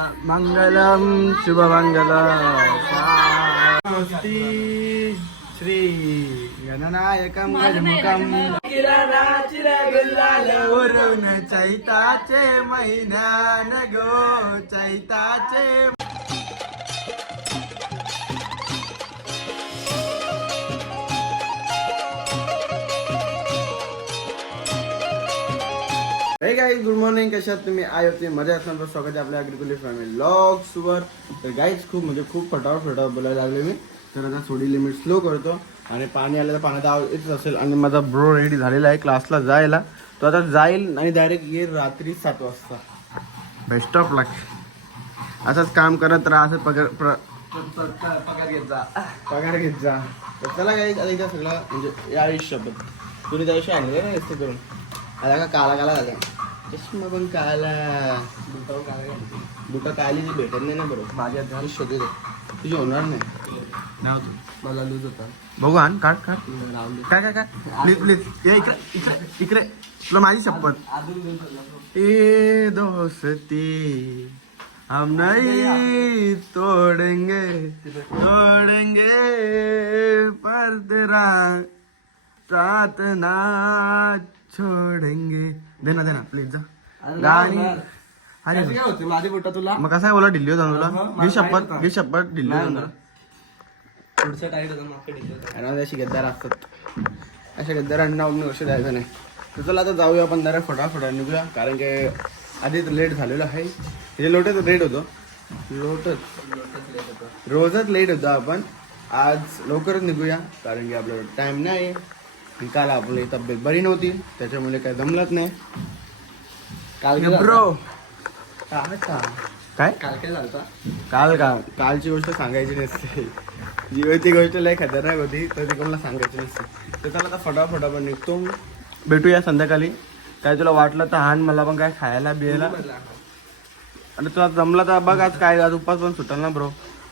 मंगलम शुभमंगलम। स्वस्ति श्री गणनायकम गजमुखम वरून चैताचे महिन्यान गो चैताचे हे गाईज गुड मॉर्निंग कशात तुम्ही? आय होते मजा असणार तर स्वागत आहे आपल्या अग्रिकुली फॅमिली लॉग सुवर तर गाईज खूप म्हणजे खूप फटाफट फटाफट बोलायला लागले मी. तर आता थोडी लिमिट स्लो करतो. आणि पाणी आलं तर पाण्यात आवाज येतच असेल. आणि माझा ब्रो रेडी झालेला आहे क्लासला जायला. तो आता जाईल आणि डायरेक्ट येईल रात्री सात वाजता. बेस्ट ऑफ लक असंच काम करत राहा असं पगार प्र- पगार घेत जा. पगार घेत जा तर चला काही आता एकदा सगळं म्हणजे या आयुष्याबद्दल. तुम्ही त्या दिवशी आणले ना जास्त करून. आता का? काला काला झाला. चष्मा पण काला। बुटा काली जी भेटत नाही ना बरोबर माझ्या झाली शोधू दे. तुझी होणार नाही. नाव तू. मला लूज होता. बघू आण काढ. काढ काय काय काय प्लीज प्लीज. ये इकडे इकडे इकडे. तुला माझी शपथ. ए दोस्ती हम नहीं तोड़ेंगे तोड़ेंगे पर तेरा साथ ना छोड़ेंगे. देना देना प्लीज जा. गाणी अरे काय होते माझी बोटा तुला? मग कसं आहे बोला दिल्ली जाऊन तुला? घे शपथ होतं. घे शपथ ना. तुला? पुढचं टाईट होतं मागं ढिलं होतं. अशी गद्दार असतात. अशा गद्दारांना आपण लक्ष द्यायचं नाही. तर चला आता जाऊया आपण जरा फटाफट निघूया कारण की आधीच लेट झालेलं आहे. हे लोटच लेट होतो. लोटच. रोजच लेट होतो आपण. आज लवकरच निघूया कारण की आपल्याला टाइम नाही. काल आपली तब्येत बरी नव्हती त्याच्यामुळे काय जमलंच नाही. काल काय ब्रो? काय? काल काय झालं काल का? कालची गोष्ट सांगायची नसते. जी ती गोष्ट लय खतरनाक होती तर ती कोणाला सांगायची नसते. तर चला आता फटाफट आपण निघतो. भेटूया संध्याकाळी. काय तुला वाटलं तर हान मला पण काय खायला बियायला? आणि तुला जमलं तर बघ आज काय आज उपास पण सुटल ना ब्रो.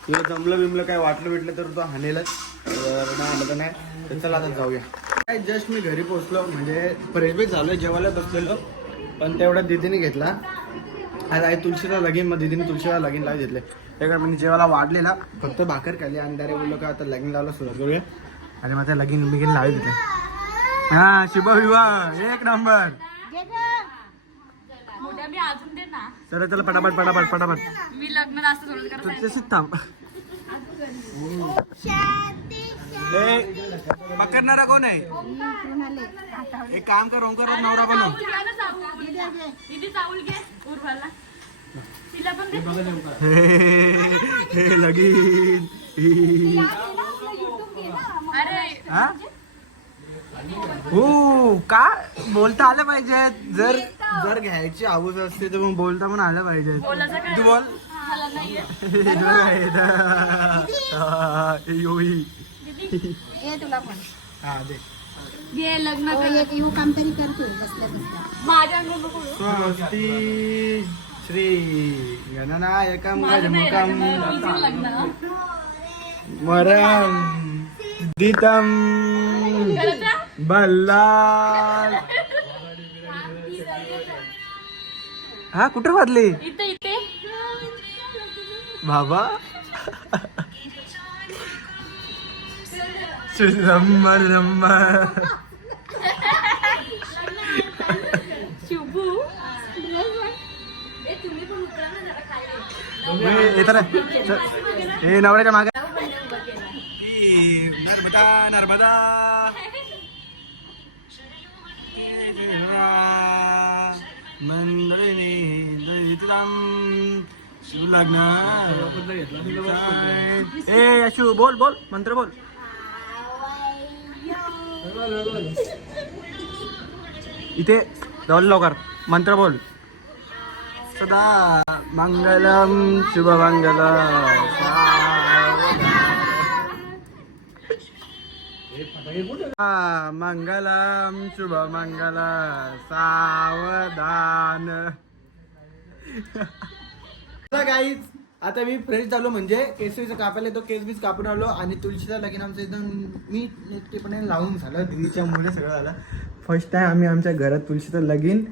तुला जमलं बिमलं काय वाटलं बिटलं तर तो हानेलच. तर नाही. तर चला आता जाऊया. काय जस्ट मी घरी पोहोचलो म्हणजे फ्रेशबेक झालोय जेवायला बसलेलो पण तेवढ्या दिदीने घेतला. आज आहे तुळशीला लगीन मग दिदीने तुळशीला लगीन लावून घेतले. त्याकडे म्हणजे जेवायला वाढलेला. फक्त भाकर खाली आणि डायरेक्ट बोललो का आता लगीन लावलं सुरुवात करूया. आणि मग त्या लगीन बिगीन लावली तिथे. हा शुभ विवाह एक नंबर. मोठ्या मी अजून दे ना चला चला पटापट पटापट पटापट. मी लग्न तशीच थांब. पकडणारा कोण आहे? एक काम कर ओंकार नवरा बनव. लगीन. ही. अरे का? बोलता आलं पाहिजे. जर जर घ्यायची आवूस असते तर मग बोलता पण आलं पाहिजे. तू बोल. योही ये तुला पण. हा दे. घे लग्न हो, कर. एक येऊ काम तरी करतो बसल्या बसल्या. माझ्या अंगावर नको येऊ. स्वस्ति श्री गणनायकम माझं नाही गजमुखम लग्न, तुझं लग्न मरम दितम. बल्लाल. हा कुठं वाजले? इथे इथे. बाबा. Number number Shubhu. हे नवऱ्याच्या मागे. नर्मदा नर्मदा. मंदरिणी दैतम शिवलग्न ए यशू बोल बोल. मंत्र बोल. इथे डॉल लवकर मंत्र बोल. सदा मंगलम शुभमंगल मंगलम शुभमंगल सावधान. गाईच आता मी फ्रेश झालो म्हणजे केसरीचं कापायला तो केस बीस कापून आलो आणि तुळशीचा लगीन आमचं एकदम मी नेटकेपणे लावून झालं. दिदीच्या मुळे सगळं झालं. फर्स्ट टाइम आम्ही आमच्या घरात तुळशीचं लगीन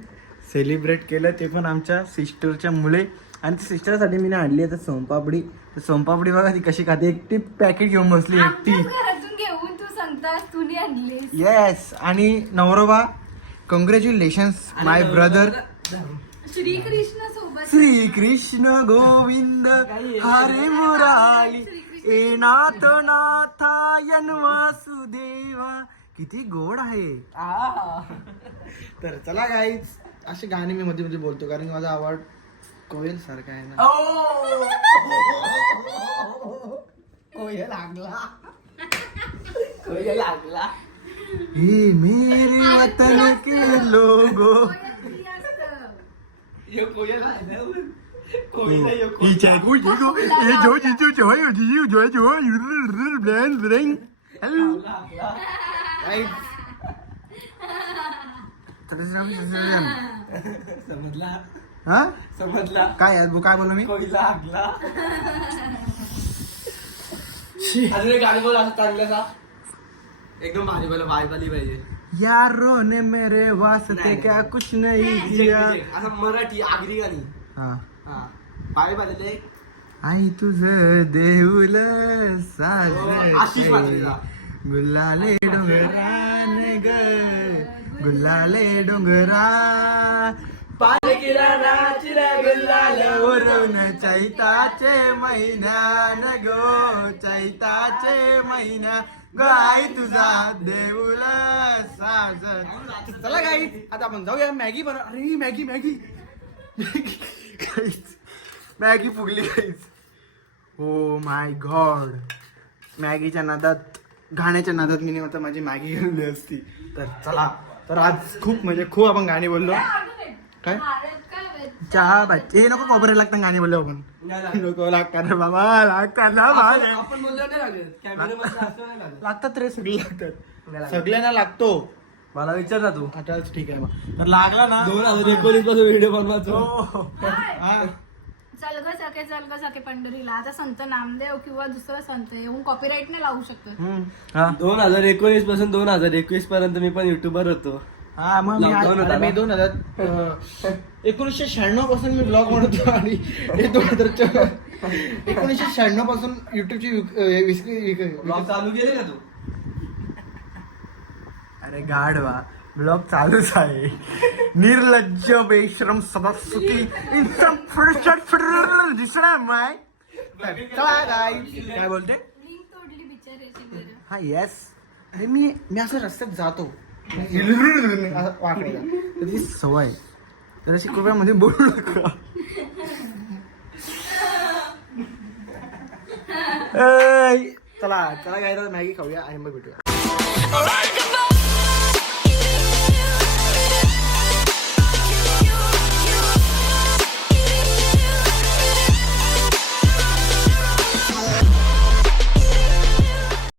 सेलिब्रेट केलं ते पण आमच्या सिस्टरच्या मुळे. आणि सिस्टरसाठी मी आणली आहे तर सोनपापडी. तर सोनपापडी बघा ती कशी खाते. एकटी पॅकेट घेऊन बसली एकटी. आमच्याच घरातून घेऊन तू सांगतास तुनी आणली येस आणि नवरोबा कॉंग्रॅच्युलेशन्स माय ब्रदर श्रीकृष्ण सोबत श्री कृष्ण गोविंद हरे मुरारी ए नाथ नाथायन वासुदेवा. किती गोड आहे. तर चला गाईच अशी गाणी मी मध्ये मध्ये बोलतो कारण की माझा आवड कोयल सारखा आहे ना. कोय लागला. कोय लागला. हे मेरे वतन के लोगो यो कोयल आहे ना कोयला यो ही चाकू चाकू ये जो जो जो जो जो जो जो ब्लैंड ब्लैंड हेलो समजला हा समजला काय आहे? काय बोललो मी कोयला लागला अजून एक गाणी बोल असं चांगलं का एकदम भारी बोला भाई वाली पाहिजे यारो ने मेरे वास्ते नाही. क्या कुछ नहीं किया. असं मराठी आगरी गाणी. हा. हा. भाई वाले आई तुझ देऊल साज हो, आशिष. गुलाले डोंगरान ग गुलाले डोंगरा। पालकीला नाचला गुलाल वरून चैताचे महिन्यान गो चैताचे महिन्या गाय तुझा देऊल साज चला गाई आता आपण जाऊया. मॅगी बनव अरे मॅगी मॅगी. काहीच मॅगी फुगली काहीच हो माय गॉड. मॅगीच्या नादात गाण्याच्या नादात मी आता माझी मॅगी घेऊन असती. तर चला. तर आज खूप म्हणजे खूप आपण गाणी बोललो. काय? चहा बच्चे हे नको कॉपरे लागतात गाणी बोललो आपण. नको लागतात बाबा लागतात ना आपण बाबा. आपण बोललो नाही लागत. कॅमेरामध्ये असं नाही लागत. लागतात रे सगळे. लागतात. सगळ्यांना लागतो. मला विचार ना तू. आता ठीक आहे मग तर लागला ना? दोन हजार एकोणीसपासून व्हिडिओ बनवायचो. हो. हा. चल ग सखे चल ग सखे पंढरीला. आता संत नामदेव किंवा दुसरं संत येऊन कॉपीराईट नाही लावू शकत. हम्म. हा. दोन हजार एकोणीसपासून दोन हजार एकवीस पर्यंत मी पण युट्यूबर होतो. हा मग मी Lockdown होता अरे मी? दोन हजार एकोणीसशे शहाण्णवपासून मी ब्लॉग बनवतो आणि हे दोन हजार एकोणीसशे शहाण्णवपासून युट्यूबची विक- अं, विक्री- विक- ब्लॉग चालू केले का तू? अरे गाढवा ब्लॉग चालूच आहे. निर्लज्ज बेश्रम सदासुकी दिसणार माय. चला guys. काय बोलते? लिंक तोडली बिचारायची बरं हा येस अरे मी मी असं रस्त्यात जातो. असं वाकायला तर ती सवय. तर अशी कृपया मध्ये बोलू नका. ऐ, चला चला काय मॅगी खाऊया आणि मग भेटूया.